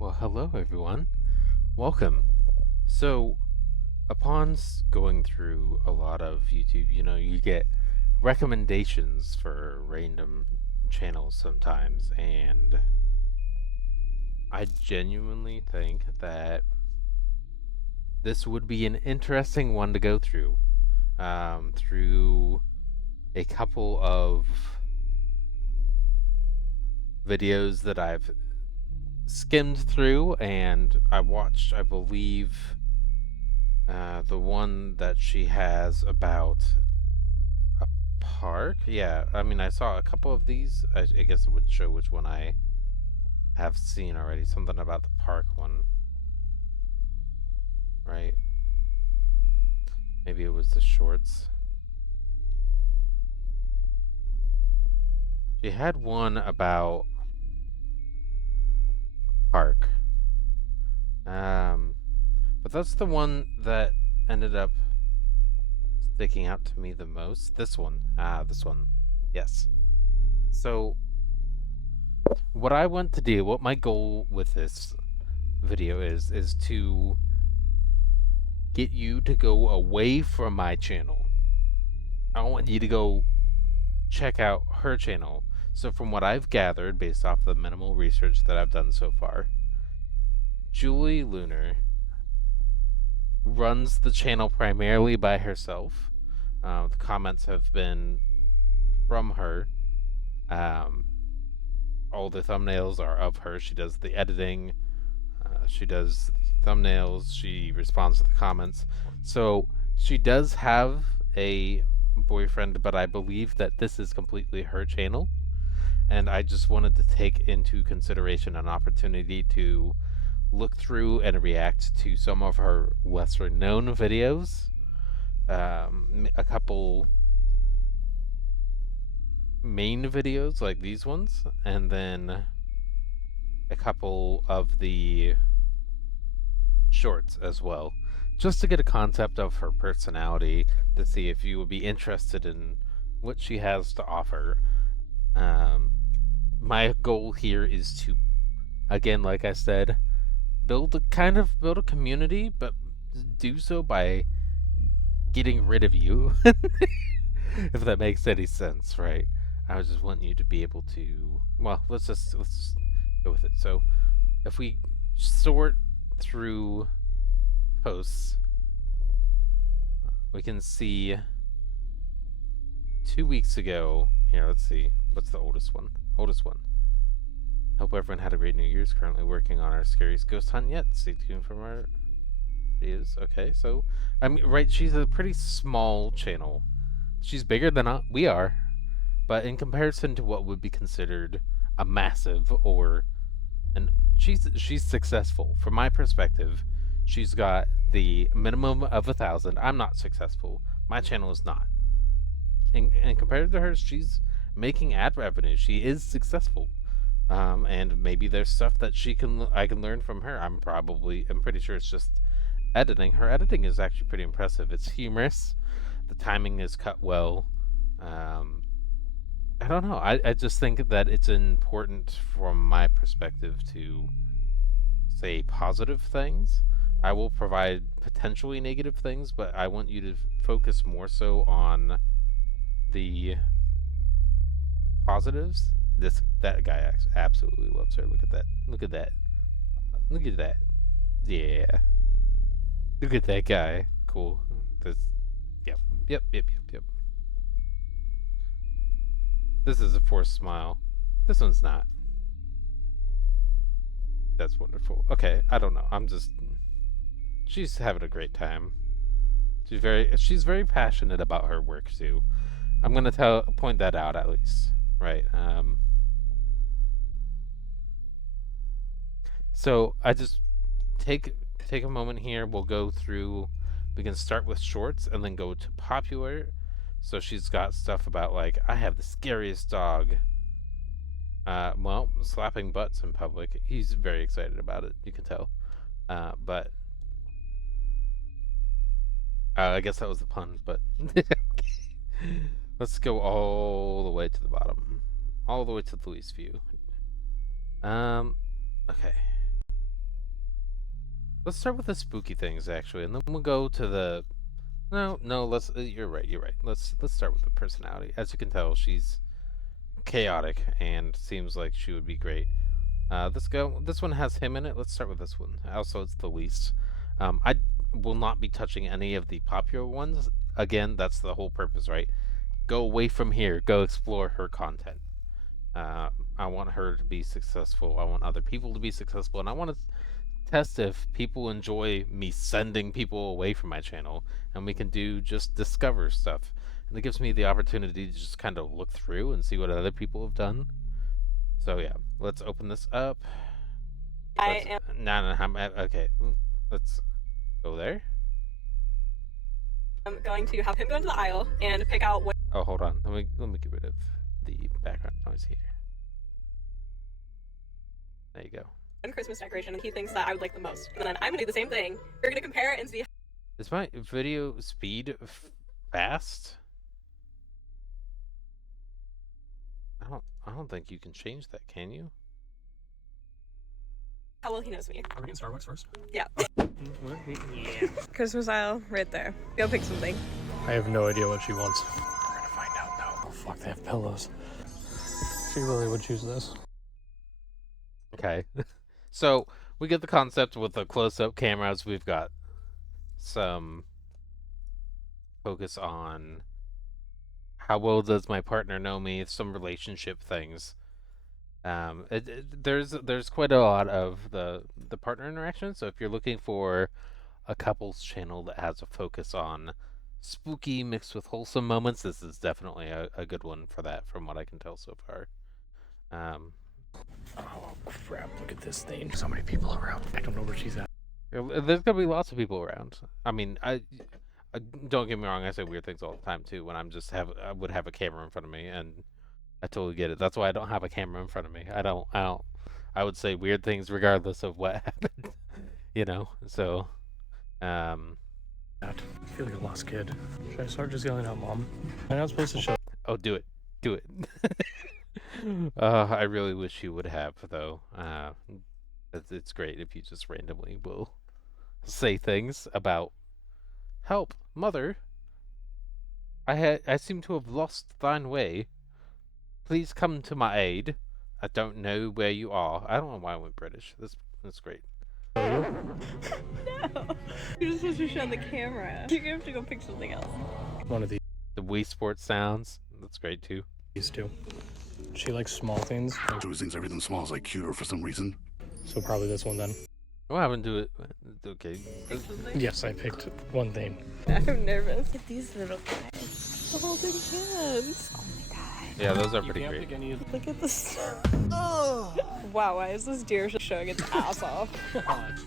Well, hello everyone. Welcome. So, upon going through a lot of YouTube, you get recommendations for random channels sometimes, and I genuinely think that this would be an interesting one to go through a couple of videos that I've skimmed through, and I watched, I believe, the one that she has about a park. Yeah, I mean, I saw a couple of these. I guess it would show which one I have seen already. Something about the park one, right? Maybe it was the shorts. She had one about park. Um, but that's the one that ended up sticking out to me the most. This one. This one. Yes. So, what I want to do, what my goal with this video is to get you to go away from my channel. I want you to go check out her channel. So, from what I've gathered, based off the minimal research that I've done so far, Julie Lunar runs the channel primarily by herself. The comments have been from her. Um, all the thumbnails are of her. She does the editing, she does the thumbnails, she responds to the comments. So she does have a boyfriend, but I believe that this is completely her channel. And I just wanted to take into consideration an opportunity to look through and react to some of her lesser known videos. A couple main videos like these ones, and then a couple of the shorts as well, just to get a concept of her personality, to see if you would be interested in what she has to offer. Um, my goal here is to, again, like I said, build a community, but do so by getting rid of you, if that makes any sense, right? I just want you to be able to. Well, let's go with it. So, if we sort through posts, we can see 2 weeks ago. Here, let's see. What's the oldest one? Oldest one. Hope everyone had a great New Year's. Currently working on our scariest ghost hunt yet. Stay tuned for more videos. Okay, so I mean, right? She's a pretty small channel. She's bigger than we are, but in comparison to what would be considered a massive or an she's successful from my perspective. She's got the minimum of 1,000. I'm not successful. My channel is not. And compared to her, she's making ad revenue. She is successful. And maybe there's stuff that I can learn from her. I'm pretty sure it's just editing. Her editing is actually pretty impressive. It's humorous. The timing is cut well. Um, I don't know. I just think that it's important from my perspective to say positive things. I will provide potentially negative things, but I want you to focus more so on the positives. That guy absolutely loves her. Look at that. Look at that. Look at that. Yeah. Look at that guy. Cool. This. Yep. Yep. Yep. Yep. Yep. This is a forced smile. This one's not. That's wonderful. Okay. I don't know. She's having a great time. She's very passionate about her work too. I'm gonna point that out at least, right? So I just take take a moment here. We'll go through. We can start with shorts and then go to popular. So she's got stuff about like I have the scariest dog. Well, slapping butts in public. He's very excited about it. You can tell. But I guess that was the pun. But let's go all the way to the bottom, all the way to the least view. Okay. Let's start with the spooky things actually, and then we'll go to the. No. Let's. You're right. Let's start with the personality. As you can tell, she's chaotic and seems like she would be great. This one has him in it. Let's start with this one. Also, it's the least. I will not be touching any of the popular ones. Again, that's the whole purpose, right? Go away from here. Go explore her content. I want her to be successful. I want other people to be successful, and I want to test if people enjoy me sending people away from my channel, and we can do just discover stuff. And it gives me the opportunity to just kind of look through and see what other people have done. So yeah, let's open this up. No, okay. Let's go there. I'm going to have him go into the aisle and pick out what. Oh, hold on. Let me get rid of the background noise here. There you go. One Christmas decoration, and he thinks that I would like the most. And then I'm gonna do the same thing. We're gonna compare it and see. Is my video speed fast? I don't think you can change that, can you? How well he knows me. Are we in Starbucks first? Yeah. Christmas aisle, right there. Go pick something. I have no idea what she wants. We're gonna find out though. Oh fuck, they have pillows. She really would choose this. Okay. So, we get the concept with the close-up cameras. We've got some focus on how well does my partner know me, some relationship things. There's quite a lot of the partner interaction. So if you're looking for a couples channel that has a focus on spooky mixed with wholesome moments, this is definitely a good one for that, from what I can tell so far. Oh crap! Look at this thing. So many people around. I don't know where she's at. There's gonna be lots of people around. I mean, I don't get me wrong. I say weird things all the time too. When I would have a camera in front of me, and I totally get it. That's why I don't have a camera in front of me. I would say weird things regardless of what happened. You know. So, I feel like a lost kid. Should I start just yelling out, "Mom"? I'm not supposed to show. Oh, do it. I really wish you would have, though. It's great if you just randomly will say things about help, mother. I seem to have lost thine way. Please come to my aid. I don't know where you are. I don't know why I went British. That's great. No. You're just supposed to show the camera. You're gonna have to go pick something else. One of these. The Wii Sports sounds. That's great too. These two. She likes small things. She always thinks everything small is like cuter for some reason. So probably this one then. What happened to it? Okay. Yes, I picked one thing. I'm nervous. Look at these little guys. The holding hands. Oh my god. Yeah, those are pretty You can't great. pick any of Look at this. Oh. Wow, why is this deer showing its ass off?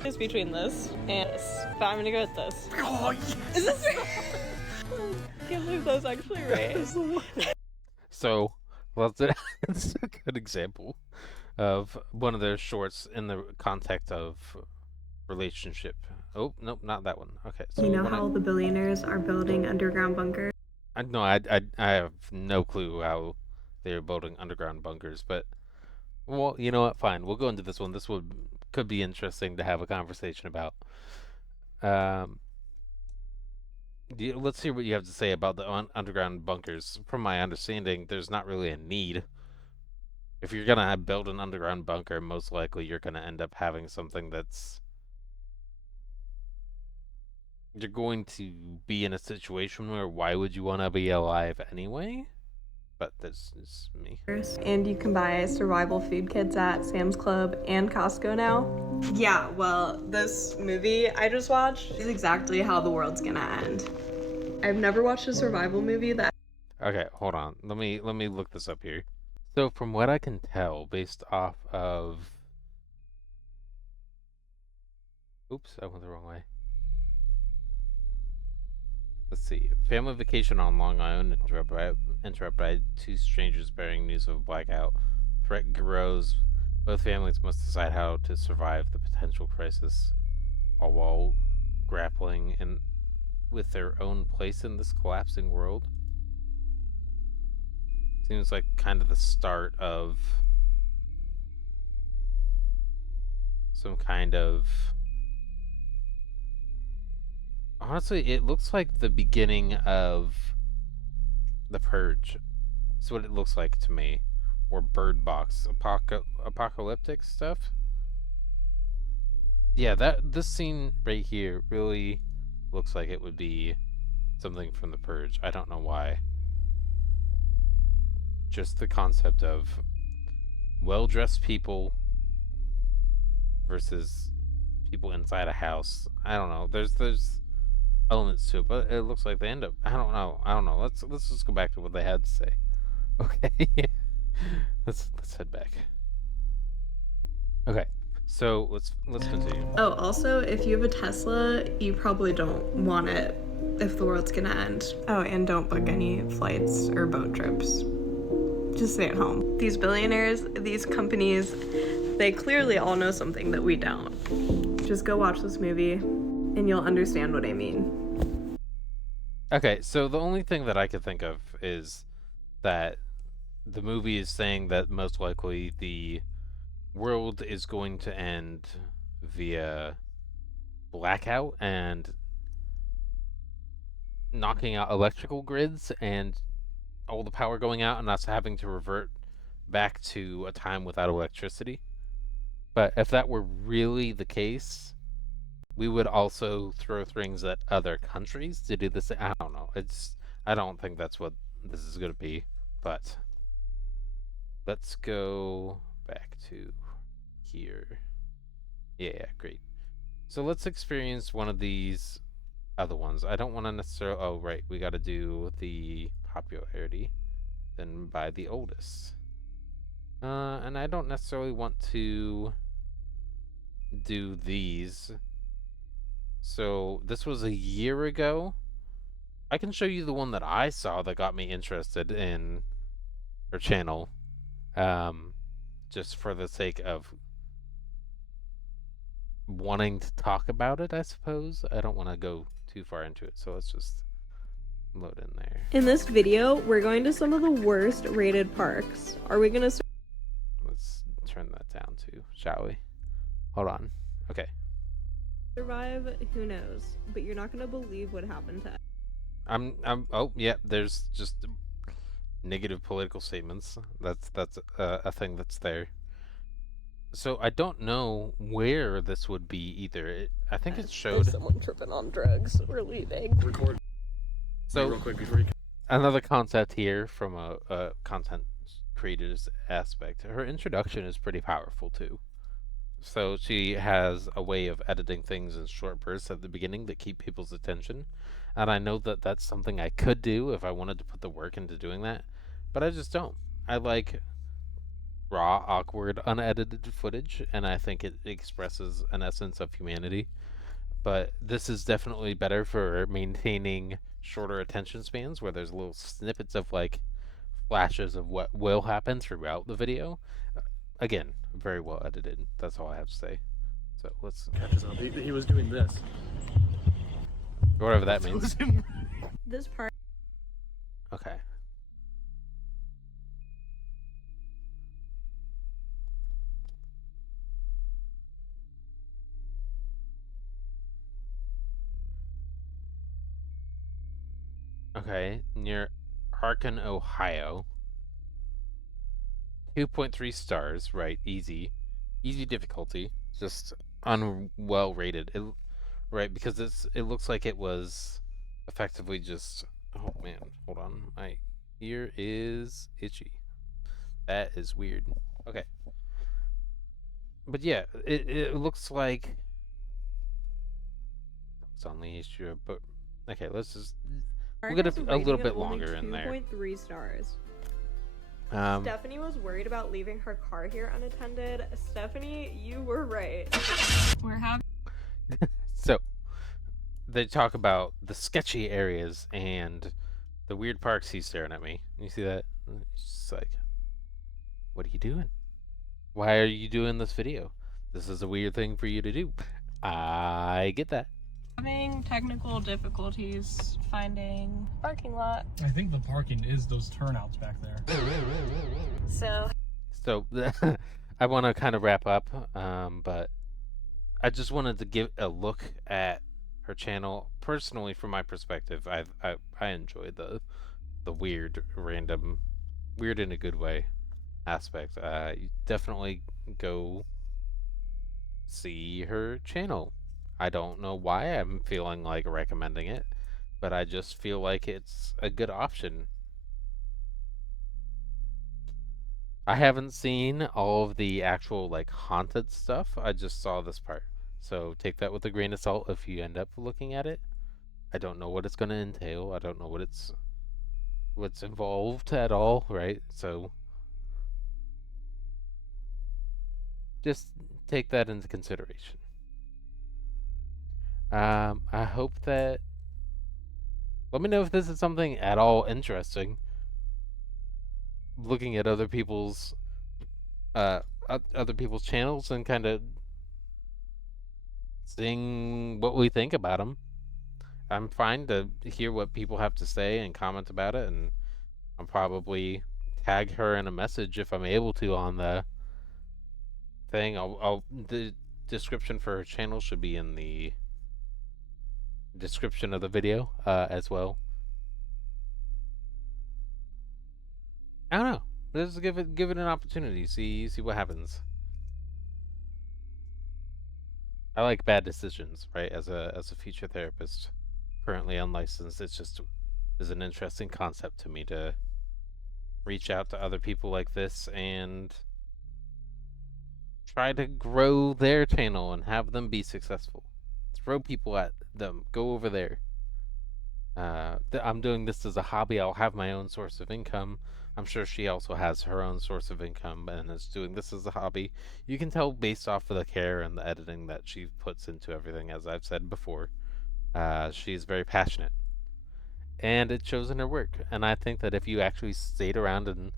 It's between this and this. But I'm gonna go with this. Oh, yes. Is this I can't believe that was actually right. So, well, it's a good example of one of their shorts in the context of relationship. Oh, nope, not that one. Okay, so You know how the billionaires are building underground bunkers? I have no clue how they're building underground bunkers, but well, you know what? Fine, we'll go into this one. This could be interesting to have a conversation about. Let's hear what you have to say about the underground bunkers. From my understanding, there's not really a need. If you're gonna build an underground bunker, most likely you're gonna end up having something that's you're going to be in a situation where why would you want to be alive anyway? But this is me. And you can buy survival food kits at Sam's Club and Costco now. Yeah, well, this movie I just watched is exactly how the world's gonna end. I've never watched a survival movie that. Okay, hold on. Let me look this up here. So from what I can tell, based off of oops, I went the wrong way. Let's see. Family vacation on Long Island interrupted by two strangers bearing news of a blackout. Threat grows. Both families must decide how to survive the potential crisis, all while grappling with their own place in this collapsing world. Seems like kind of the start of some kind of Honestly, it looks like the beginning of The Purge. That's what it looks like to me. Or Bird Box. Apocalyptic stuff. Yeah, this scene right here really looks like it would be something from The Purge. I don't know why. Just the concept of well-dressed people versus people inside a house. I don't know. There's elements to it, but it looks like they end up. I don't know. Let's just go back to what they had to say. Okay. let's head back. Okay. So let's continue. Oh, also, if you have a Tesla, you probably don't want it if the world's gonna end. Oh, and don't book any flights or boat trips. Just stay at home. These billionaires, these companies, they clearly all know something that we don't. Just go watch this movie and you'll understand what I mean. Okay, so the only thing that I could think of is that the movie is saying that most likely the world is going to end via blackout and knocking out electrical grids and all the power going out and us having to revert back to a time without electricity. But if that were really the case, we would also throw things at other countries to do this. I don't know. I don't think that's what this is going to be. But let's go back to here. Yeah, great. So let's experience one of these other ones. I don't want to necessarily... Oh, right. We got to do the popularity. Then by the oldest. And I don't necessarily want to do these. So this was a year ago. I can show you the one that I saw that got me interested in her channel. Just for the sake of wanting to talk about it, I suppose. I don't want to go too far into it, so let's just load in there. In this video, we're going to some of the worst rated parks. Are we gonna Let's turn that down too, shall we? Hold on. Okay. survive? Who knows? But you're not gonna believe what happened to Oh, yeah, there's just negative political statements. That's a thing that's there. So I don't know where this would be either. I think it showed someone tripping on drugs. We're leaving. Record. So real quick before you. another concept here from a content creator's aspect. Her introduction is pretty powerful too. So she has a way of editing things in short bursts at the beginning that keep people's attention. And I know that that's something I could do if I wanted to put the work into doing that, but I just don't. I like raw, awkward, unedited footage, and I think it expresses an essence of humanity. But this is definitely better for maintaining shorter attention spans where there's little snippets of like flashes of what will happen throughout the video. Again, very well edited. That's all I have to say. So let's Catches up. He was doing this. whatever that means. this park. Okay. Okay, near Harkin, Ohio. 2.3 stars, right? Easy difficulty. Just unwell rated. Right, because it looks like it was effectively just. Oh man, hold on. My ear is itchy. That is weird. Okay. But yeah, it looks like it's on the issue, but okay, let's just we'll get a little bit longer in there. 2.3 stars. Um, Stephanie was worried about leaving her car here unattended. Stephanie, you were right. We're having. So they talk about the sketchy areas and the weird parks. He's staring at me. You see that? He's just like, what are you doing? Why are you doing this video? This is a weird thing for you to do. I get that. Having technical difficulties finding parking lot. I think the parking is those turnouts back there. So I want to kind of wrap up, but I just wanted to give a look at her channel. Personally, from my perspective, I enjoy the weird, random, weird in a good way aspect. You definitely go see her channel. I don't know why I'm feeling like recommending it, but I just feel like it's a good option. I haven't seen all of the actual like haunted stuff. I just saw this part. So take that with a grain of salt if you end up looking at it. I don't know what it's going to entail. I don't know what's involved at all, right? So just take that into consideration. I hope that. Let me know if this is something at all interesting. Looking at uh, other people's channels and kind of seeing what we think about them. I'm fine to hear what people have to say and comment about it, and I'll probably tag her in a message if I'm able to on the thing. The description for her channel should be in the description of the video as well. I don't know. Let's give it an opportunity. See what happens. I like bad decisions, right? As a future therapist, currently unlicensed, it's just is an interesting concept to me to reach out to other people like this and try to grow their channel and have them be successful. Throw people at them. Go over there. I'm doing this as a hobby. I'll have my own source of income. I'm sure she also has her own source of income and is doing this as a hobby. You can tell based off of the care and the editing that she puts into everything, as I've said before. She's very passionate. And it shows in her work. And I think that if you actually stayed around and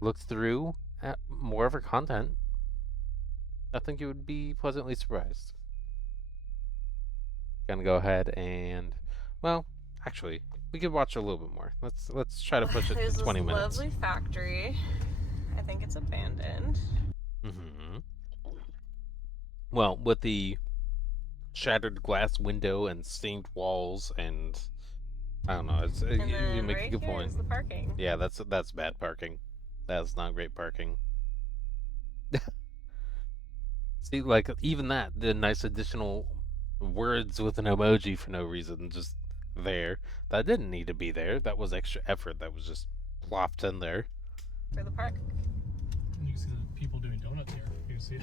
looked through at more of her content, I think you would be pleasantly surprised. Gonna go ahead and, well, actually, we could watch a little bit more. Let's try to push it There's to 20 this minutes. lovely factory. I think it's abandoned. Mm-hmm. Well, with the shattered glass window and stained walls, and I don't know. It's And you then make a right good here point. is the parking. Yeah, that's bad parking. That's not great parking. See, like even that, the nice additional words with an emoji for no reason, just there. That didn't need to be there. That was extra effort. That was just plopped in there. For the park. You can see the people doing donuts here. You can see it.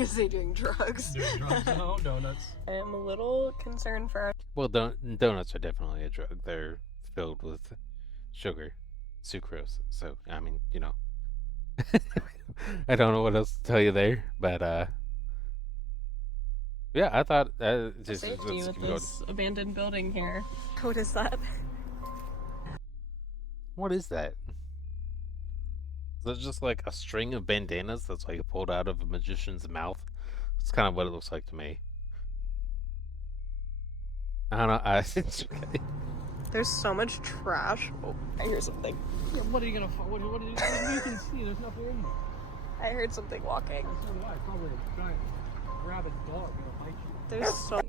Is he doing drugs? Doing drugs. No, donuts. I am a little concerned for our Well, donuts are definitely a drug. They're filled with sugar, sucrose. So I mean, you know, I don't know what else to tell you there, but yeah, I thought just safety let's with keep going. this abandoned building here. What is that? What is that? Is it just like a string of bandanas that's like pulled out of a magician's mouth? That's kind of what it looks like to me. I don't know. It's okay. There's so much trash. Oh, I hear something. Yeah, what are you gonna? What you can see? There's nothing in here. I heard something walking. So do I. Probably a giant rabid dog gonna bite you. There's so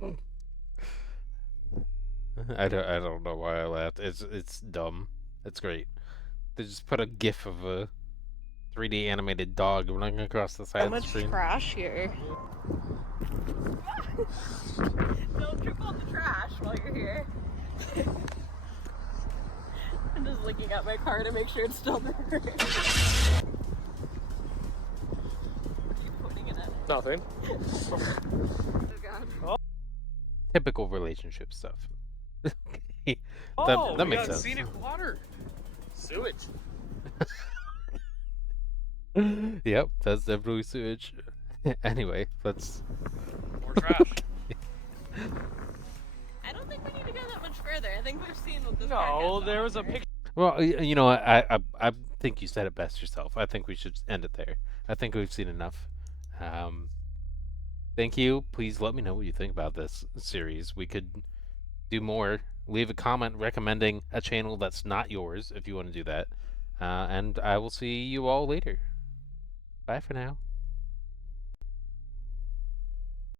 I don't know why I laughed. It's dumb. It's great. They just put a GIF of a 3D animated dog running across the side of the much screen. trash here. Don't trip on the trash while you're here. I'm just looking at my car to make sure it's still there. What are you pointing it at? Nothing. Oh god. Typical relationship stuff. Okay. Oh, that we makes got sense. scenic water. Sewage. Yep, that's definitely sewage. Anyway, let's. More trash. I don't think we need to go that much further. I think we've seen what this No, there was a picture. Well, you know, I think you said it best yourself. I think we should end it there. I think we've seen enough. Thank you. Please let me know what you think about this series. We could do more. Leave a comment recommending a channel that's not yours if you want to do that. And I will see you all later. Bye for now.